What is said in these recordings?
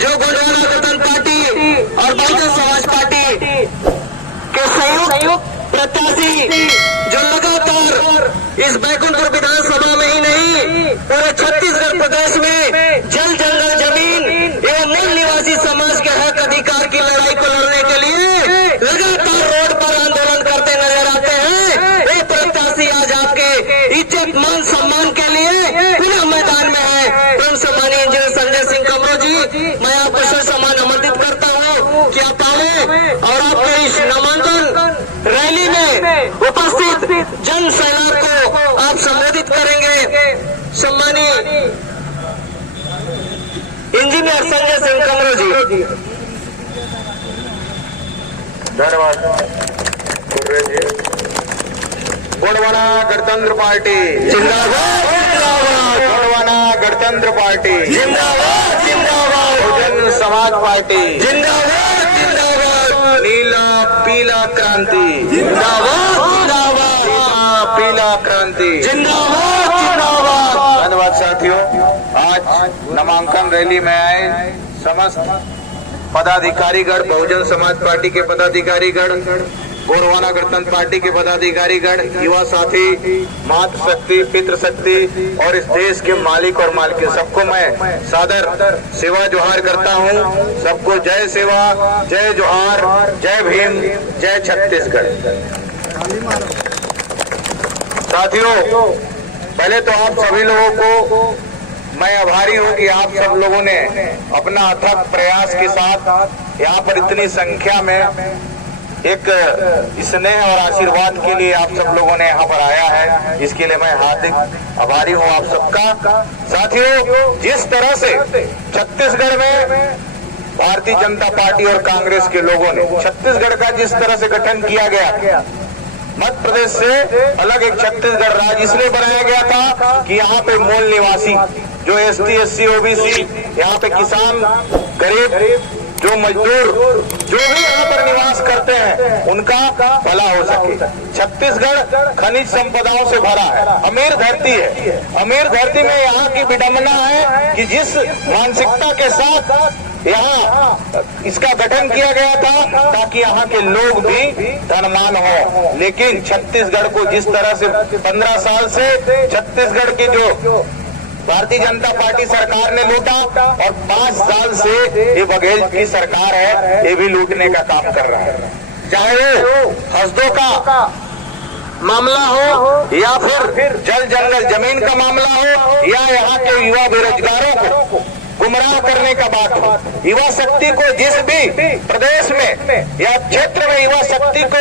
जो गोंडवाना गठबंधन पार्टी और बहुजन समाज पार्टी के संयुक्त प्रत्याशी जो लगातार इस बैकुंठपुर विधानसभा में ही नहीं पूरे छत्तीसगढ़ प्रदेश में जल जंगल जमीन एवं मूल निवासी समाज के हक अधिकार की लड़ाई को लड़ने के लिए लगातार रोड पर आंदोलन करते नजर आते हैं। ये प्रत्याशी आज आपके इज्जत मान सम्मान के लिए पुनः मैदान में है। तो सम्मानीय इंजीनियर संजय सिंह कमरो जी, मैं आपको सर सम्मान आमंत्रित करता हूँ कि आप आए और आपके इस नामांकन रैली में उपस्थित जन सैलाब को आप संबोधित करेंगे। सम्मानीय इंजीनियर संजय सिंह कमरो जी। धन्यवाद। गोंडवाना गणतंत्र पार्टी जिंदाबाद जिंदाबाद, गोंडवाना गणतंत्र पार्टी जिंदाबाद जिंदाबाद, बहुजन समाज पार्टी जिंदाबाद जिंदाबाद, नीला पीला क्रांति जिंदाबाद जिंदाबाद, नीला पीला क्रांति जिंदाबाद जिंदाबाद। धन्यवाद साथियों। आज नामांकन रैली में आए समस्त पदाधिकारीगण, बहुजन समाज पार्टी के पदाधिकारीगण, गोंडवाना गणतंत्र पार्टी के पदाधिकारीगण, युवा साथी, मातृ शक्ति, पितृ शक्ति और इस देश के मालिक और मालकिन, सबको मैं सादर सेवा जोहार करता हूं। सबको जय सेवा, जय जोहार, जय भीम, जय छत्तीसगढ़। साथियों, पहले तो आप सभी लोगों को मैं आभारी हूं कि आप सब लोगों ने अपना अथक प्रयास के साथ यहाँ पर इतनी संख्या में एक स्नेह और आशीर्वाद के लिए आप सब लोगों ने यहाँ पर आया है। इसके लिए मैं हार्दिक आभारी हूँ आप सबका। साथियों, जिस तरह से छत्तीसगढ़ में भारतीय जनता पार्टी और कांग्रेस के लोगों ने छत्तीसगढ़ का जिस तरह से गठन किया गया, मध्य प्रदेश से अलग एक छत्तीसगढ़ राज्य इसलिए बनाया गया था कि यहाँ पे मूल निवासी जो एसटी, एससी, ओबीसी, यहाँ पे किसान, गरीब, जो मजदूर, जो भी यहाँ पर निवास करते हैं, उनका भला हो सके। छत्तीसगढ़ खनिज संपदाओं से भरा है, अमीर धरती है। अमीर धरती में यहाँ की विडंबना है कि जिस मानसिकता के साथ यहाँ इसका गठन किया गया था ताकि यहाँ के लोग भी धनवान हो, लेकिन छत्तीसगढ़ को जिस तरह से 15 साल से छत्तीसगढ़ के जो भारतीय जनता पार्टी सरकार ने लूटा और 5 साल से ये बघेल की सरकार है, ये भी लूटने का काम कर रहा है। चाहे वो हसदों का मामला हो या फिर जल जंगल जमीन का मामला हो या यहाँ के युवा बेरोजगारों को गुमराह करने का बात हो। युवा शक्ति को जिस भी प्रदेश में या क्षेत्र में युवा शक्ति को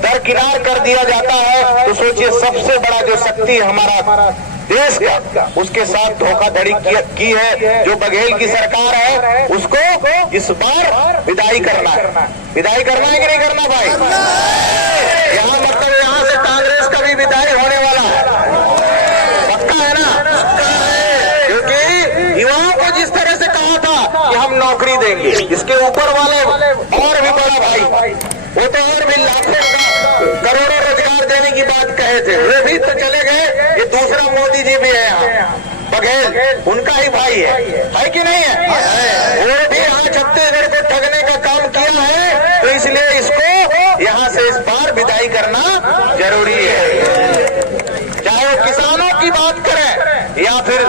दरकिनार कर दिया जाता है, तो सोचिए सबसे बड़ा जो शक्ति हमारा देश का, उसके साथ धोखाधड़ी की है जो बघेल की सरकार है, उसको इस बार विदाई करना है। विदाई करना है कि नहीं करना भाई? यहाँ मतलब यहाँ से कांग्रेस का भी विदाई होने वाला है, पक्का है ना? क्योंकि युवाओं को जिस तरह से कहा था कि हम नौकरी देंगे, इसके ऊपर वाले और भी बड़ा भाई, वो तो और भी लाखों करोड़ों रोजगार देने की बात कहे थे, वे भी तो चले गए। ये दूसरा मोदी जी भी है यहाँ, बघेल उनका ही भाई है कि नहीं है? वो भी यहाँ छत्तीसगढ़ को ठगने का काम किया है, तो इसलिए इसको यहाँ से इस बार विदाई करना जरूरी है। चाहे वो किसानों की बात करें या फिर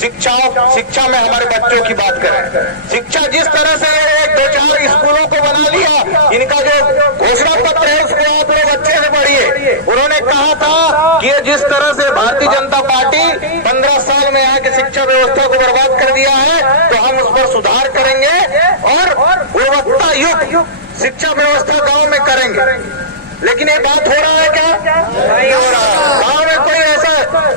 शिक्षा में हमारे बच्चों की बात करें। शिक्षा जिस तरह से 2-4 स्कूलों को बना लिया, इनका जो घोषणा पत्र है उसको आप लोग अच्छे से पढ़िए। उन्होंने कहा था कि ये जिस तरह से भारतीय जनता पार्टी 15 साल में यहाँ की शिक्षा व्यवस्था को बर्बाद कर दिया है, तो हम उस पर सुधार करेंगे और गुणवत्ता युक्त शिक्षा व्यवस्था गाँव में करेंगे। लेकिन ये बात हो रहा है क्या? नहीं हो रहा। गाँव में कोई ऐसा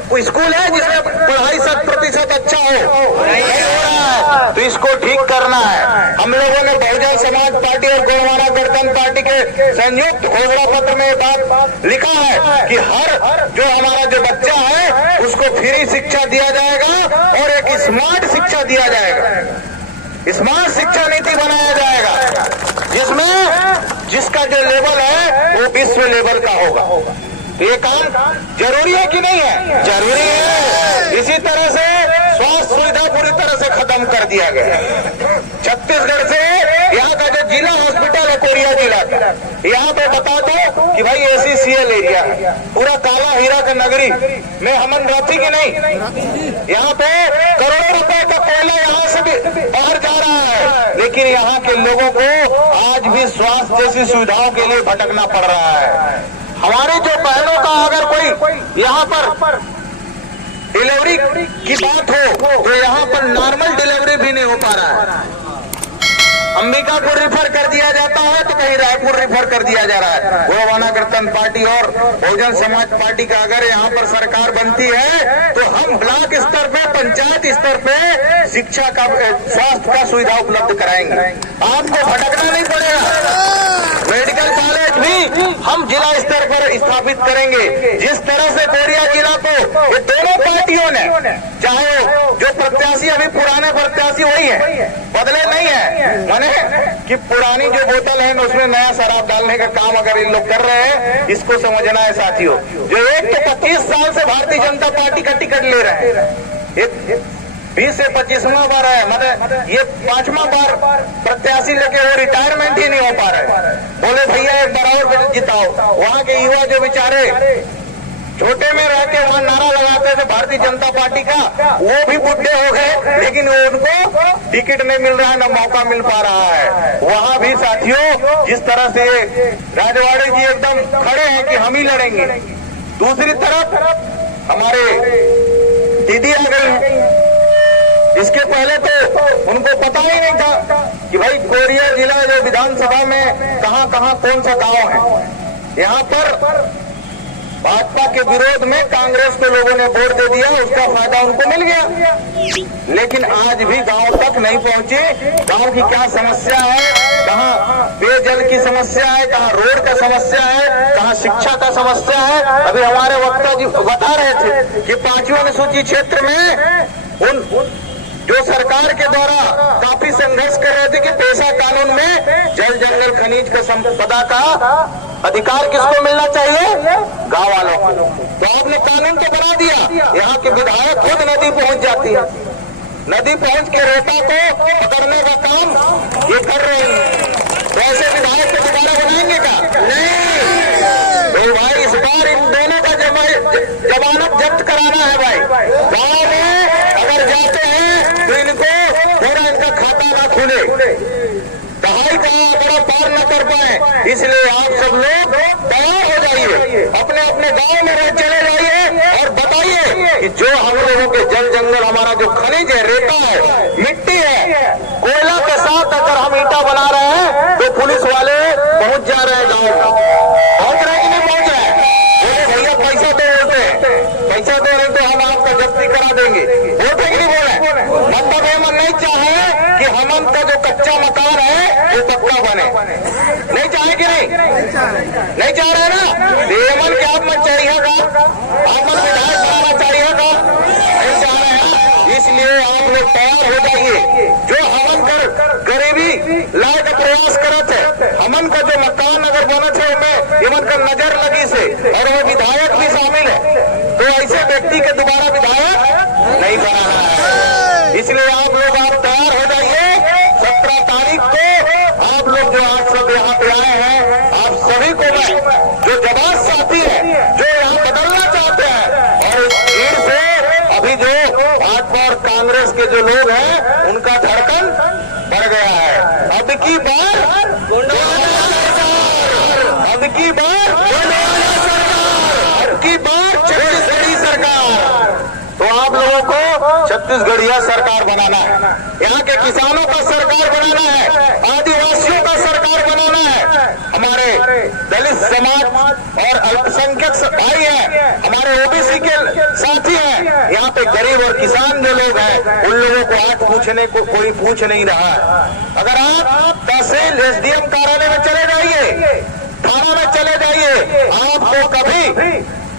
कोई स्कूल है जिसमें पढ़ाई 100% अच्छा हो? नहीं हो रहा है। तो इसको ठीक करना है। हम लोगों ने बहुजन समाज पार्टी और गोंडवाना गणतंत्र पार्टी के संयुक्त घोषणा पत्र में बात लिखा है कि हर जो हमारा जो बच्चा है उसको फ्री शिक्षा दिया जाएगा और एक स्मार्ट शिक्षा दिया जाएगा। स्मार्ट शिक्षा नीति बनाया जाएगा जिसमें जिसका जो लेवल है वो विश्व लेवल का होगा। तो ये काम जरूरी है कि नहीं है? जरूरी है। इसी तरह से स्वास्थ्य सुविधा पूरी तरह से खत्म कर दिया गया। छत्तीसगढ़ से यहाँ का जो जिला हॉस्पिटल है कोरिया जिला का, यहाँ पे बता दो कि भाई ACCL एरिया है, पूरा काला हीरा का नगरी में हमन रहती कि नहीं। यहाँ पे करोड़ों रुपए का कोयला यहाँ से भी बाहर जा रहा है, लेकिन यहाँ के लोगों को आज भी स्वास्थ्य जैसी सुविधाओं के लिए भटकना पड़ रहा है। हमारे जो बहनों का अगर कोई यहाँ पर डिलीवरी की बात हो तो यहाँ पर नॉर्मल डिलीवरी भी नहीं हो पा रहा है। अंबिकापुर रिफर कर दिया जाता है तो कहीं रायपुर रिफर कर दिया जा रहा है। गोवाना गणतंत्र पार्टी और बहुजन समाज पार्टी का अगर यहाँ पर सरकार बनती है तो हम ब्लॉक स्तर पे, पंचायत स्तर पे शिक्षा का, स्वास्थ्य का सुविधा उपलब्ध कराएंगे। आपको भटकना नहीं पड़ेगा। मेडिकल कॉलेज भी हम जिला स्तर पर स्थापित करेंगे। जिस तरह से कोरिया जिला को ये दोनों पार्टियों ने, चाहे जो प्रत्याशी अभी पुराने प्रत्याशी वही है, बदले नहीं है, माने कि पुरानी जो बोतल है उसमें नया शराब डालने का काम अगर इन लोग कर रहे हैं, इसको समझना है साथियों। जो एक तो 25 साल से भारतीय जनता पार्टी का टिकट ले रहे हैं, 20 से 25वां बार है, मतलब ये 5वां बार प्रत्याशी लेके वो रिटायरमेंट ही नहीं हो पा रहे। बोले भैया एक बार और जिताओ। वहां के युवा जो बेचारे छोटे में रह के वहां नारा लगाते थे भारतीय जनता पार्टी का, वो भी बुढ़े हो गए, लेकिन उनको टिकट नहीं मिल रहा है, न मौका मिल पा रहा है। वहां भी साथियों जिस तरह से राजवाड़े जी एकदम खड़े हैं कि हम ही लड़ेंगे, दूसरी तरफ हमारे दीदी आ गई। इसके पहले तो उनको पता ही नहीं था कि भाई कोरिया जिला जो विधानसभा में कहां कहां कौन सा गांव है। यहाँ पर भाजपा के विरोध में कांग्रेस के लोगों ने वोट दे दिया, उसका फायदा उनको मिल गया, लेकिन आज भी गांव तक नहीं पहुंचे। गांव की क्या समस्या है, कहां पेयजल की समस्या है, कहां रोड का समस्या है, कहां शिक्षा का समस्या है। अभी हमारे वक्ता जी बता रहे थे कि 5वीं अनुसूची क्षेत्र में उन जो सरकार के द्वारा काफी संघर्ष कर रहे थे कि पेशा कानून में जल जंगल खनिज का संपदा का अधिकार किसको मिलना चाहिए, गांव वालों को। तो आपने कानून तो बना दिया, यहाँ के विधायक खुद नदी पहुंच जाती है, नदी पहुंच के रेता को पकड़ने का काम ये कर रहे हैं। तो ऐसे विधायक को दोबारा बनाएंगे का नहीं। तो भाई इस बार इन दोनों का जमानत जब्त कराना है भाई। गाँव में अगर जाते हैं तो इनको पूरा इनका खाता ना खुले, दहाई का बड़ा पार न कर पाए। इसलिए आप सब लोग तैयार हो जाइए, अपने अपने गांव में रह चले जाइए और बताइए कि जो हम लोगों के जल जंगल, हमारा जो खनिज है, रेता है, मिट्टी है, कोयला के साथ अगर हम ईंटा बना रहे हैं तो पुलिस वाले पहुंच जा रहे हैं गाँव का। पहुंच रहे कि नहीं पहुंच रहे? बोले भैया पैसा दो, पैसा दे रहे तो हम आपका जब्ती करा देंगे। बोलते कि नहीं बोले? मतलब ये मन नहीं चाहे कि हमन का जो कच्चा मकान है वो पक्का बने, नहीं चाहे कि नहीं? नहीं चाह रहे ना? देमन के आप मत चाहिएगा, आप मत विधायक बनाना चाहिएगा, नहीं चाह रहे हैं। इसलिए आप लोग तैयार हो जाइए। जो हमन कर गरीबी लाए का प्रयास करते है, हमन का जो मकान अगर बनत है उनमें इमन का नजर लगी से और वो विधायक भी शामिल है, तो ऐसे व्यक्ति के दोबारा विधायक नहीं बनाना है। इसलिए आप लोग तैयार हो जाइए। 17 तारीख को आप लोग जो आज सब यहाँ पे आए हैं, आप सभी को मैं जो जवाब साथी है, जो यहाँ बदलना चाहते हैं, और इस भीड़ से अभी जो भाजपा और कांग्रेस के जो लोग हैं उनका धड़कन बढ़ गया है। अब की बार छत्तीसगढ़ी सरकार, तो आप लोगों को छत्तीसगढ़िया सरकार बनाना है, यहाँ के किसानों का सरकार बनाना है, आदिवासियों का सरकार बनाना है, हमारे दलित समाज और अल्पसंख्यक भाई हैं, हमारे OBC के साथी हैं। यहाँ पे गरीब और किसान जो लोग हैं उन लोगों को आज पूछने को कोई पूछ नहीं रहा है। अगर आप तहसील SDM कार्यालय में चले जाइए, थाना में चले जाइए, आपको कभी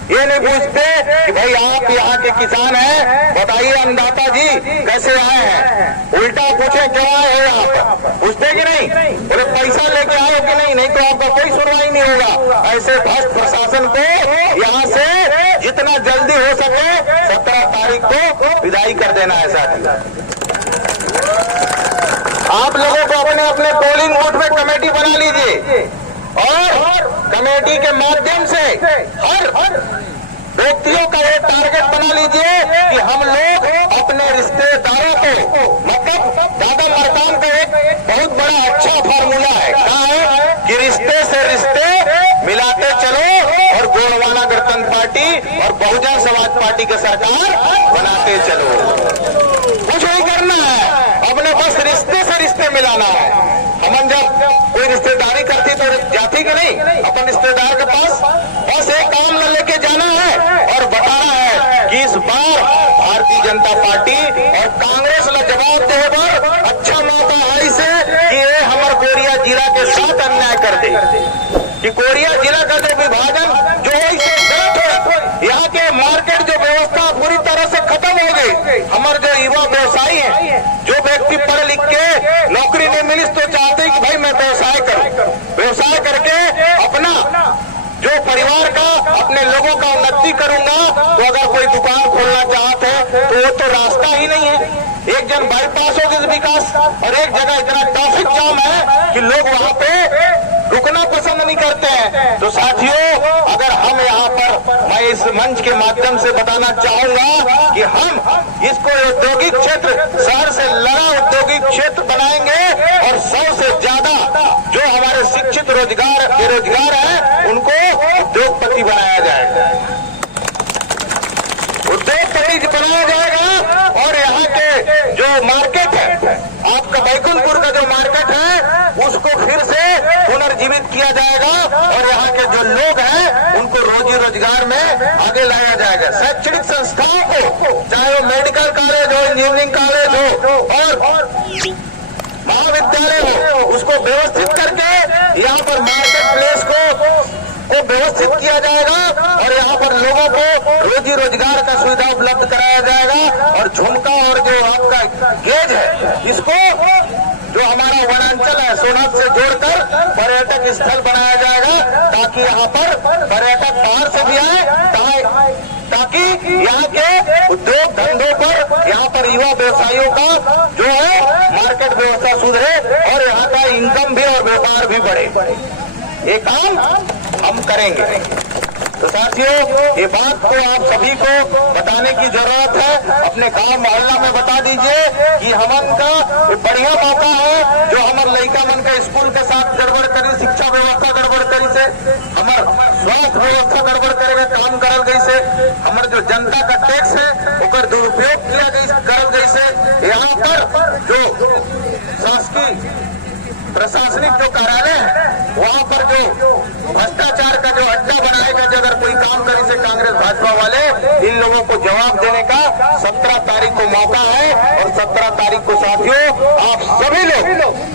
ये नहीं पूछते कि भाई आप यहाँ के किसान हैं, बताइए अन्नदाता जी कैसे आए हैं। उल्टा पूछे क्यों आए हो यहाँ पर, पूछते कि नहीं? बोले पैसा लेके आए हो कि नहीं? नहीं तो आपका कोई सुनवाई नहीं होगा। ऐसे भ्रष्ट प्रशासन को यहाँ से जितना जल्दी हो सके 17 तारीख को विदाई कर देना है साथियों। आप लोगों को अपने अपने पोलिंग बूथ में कमेटी बना लीजिए और कमेटी के माध्यम से हर व्यक्तियों का एक टारगेट बना लीजिए कि हम लोग अपने रिश्तेदारों को, मतलब दादा मर्दान का एक बहुत बड़ा अच्छा फार्मूला है, क्या है कि रिश्ते से रिश्ते मिलाते चलो और गोंडवाना गणतंत्र पार्टी और बहुजन समाज पार्टी की सरकार बनाते चलो। कुछ नहीं करना है, अपने बस रिश्ते से रिश्ते मिलाना है। हम जब कोई रिश्तेदारी करती तो जाती कि नहीं, अपन रिश्तेदार के पास बस एक काम न लेके जाना है और बताना है कि इस बार भारतीय जनता पार्टी और कांग्रेस ने जवाब दे पर अच्छा मौका है इसे कि ये हमारे कोरिया जिला के साथ अन्याय कर दे, कि कोरिया जिला का जो विभाजन जो है इसे गलत है। यहाँ के मार्केट जो व्यवस्था पूरी तरह से खत्म हो गई। हमारे जो युवा व्यवसायी हैं, जो व्यक्ति पढ़ लिख के नौकरी नहीं मिली तो चाहते हैं कि भाई मैं व्यवसाय करूं, व्यवसाय करके अपना जो परिवार का, अपने लोगों का उन्नति करूंगा। तो अगर कोई दुकान खोलना चाहते हैं तो वो तो रास्ता ही नहीं है। एक जन बाईपास होगी विकास और एक जगह इतना ट्रैफिक जाम है कि लोग वहां पे रुकना पसंद नहीं करते हैं। तो साथियों, अगर हम यहाँ पर, मैं इस मंच के माध्यम से बताना चाहूंगा कि हम इसको औद्योगिक क्षेत्र, शहर से लगा औद्योगिक क्षेत्र बनाएंगे और 100 से ज्यादा जो हमारे शिक्षित रोजगार बेरोजगार हैं उनको उद्योगपति बनाया जाएगा, उद्योगपति बनाया जाएगा। और यहाँ के जो मार्केट है, आपका बैकुंठपुर का जो मार्केट है उसको फिर से पुनर्जीवित किया जाएगा और यहाँ के जो लोग हैं उनको रोजी रोजगार में आगे लाया जाएगा। शैक्षणिक संस्थाओं को, चाहे वो मेडिकल कॉलेज हो, इंजीनियरिंग कॉलेज हो और महाविद्यालय हो, उसको व्यवस्थित करके यहाँ पर मार्केट प्लेस को व्यवस्थित किया जाएगा और यहाँ पर लोगों को रोजी रोजगार का सुविधा उपलब्ध कराया जाएगा। और झुमका और जो आपका गेज है, इसको जो हमारा वनांचल है सोनाथ से जोड़कर पर्यटक स्थल बनाया जाएगा, ताकि यहाँ पर पर्यटक बाहर से भी आए, ताकि यहाँ के उद्योग धंधों पर, यहाँ पर युवा व्यवसायियों का जो है मार्केट व्यवस्था सुधरे और यहाँ का इनकम भी और व्यापार भी बढ़े। ये काम हम करेंगे। तो साथियों, ये बात को आप सभी को बताने की जरूरत है। अपने गांव मोहल्ला में बता दीजिए कि हमन का बढ़िया मौका है। जो हमारे लड़का मन का स्कूल के साथ गड़बड़ करी, शिक्षा व्यवस्था गड़बड़ करी से, हमार स्वास्थ्य व्यवस्था गड़बड़ करे काम करल गई से, हमारे जो जनता का टैक्स है उकर दुरुपयोग किया करल गई से, यहाँ पर जो शासकीय प्रशासनिक जो कार्यालय है वहाँ पर जो भ्रष्टाचार का जो अड्डा बनाएगा, जो अगर कोई काम करे से कांग्रेस भाजपा वाले, इन लोगों को जवाब देने का 17 तारीख को मौका है। और 17 तारीख को साथियों, आप सभी लोग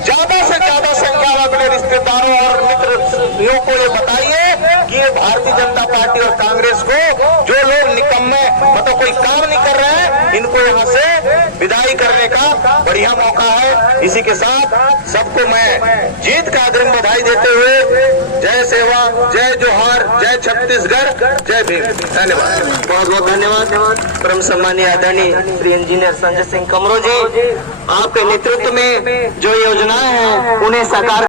ज्यादा से ज्यादा संख्या में अपने रिश्तेदारों और मित्रों को ये बताइए कि ये भारतीय जनता पार्टी और कांग्रेस को जो लोग निकम्मे, मतलब कोई काम नहीं कर रहे हैं, इनको यहाँ से विदाई करने का बढ़िया मौका है। इसी के साथ सबको मैं जीत का अग्रिम बधाई देते हुए जय सेवा, जय जोहार, जय छत्तीसगढ़, जय भीम। धन्यवाद, बहुत बहुत धन्यवाद। परम सम्मानीय आदरणीय श्री इंजीनियर संजय सिंह कमरो जी, आपके नेतृत्व में जो योजनाएं हैं उन्हें साकार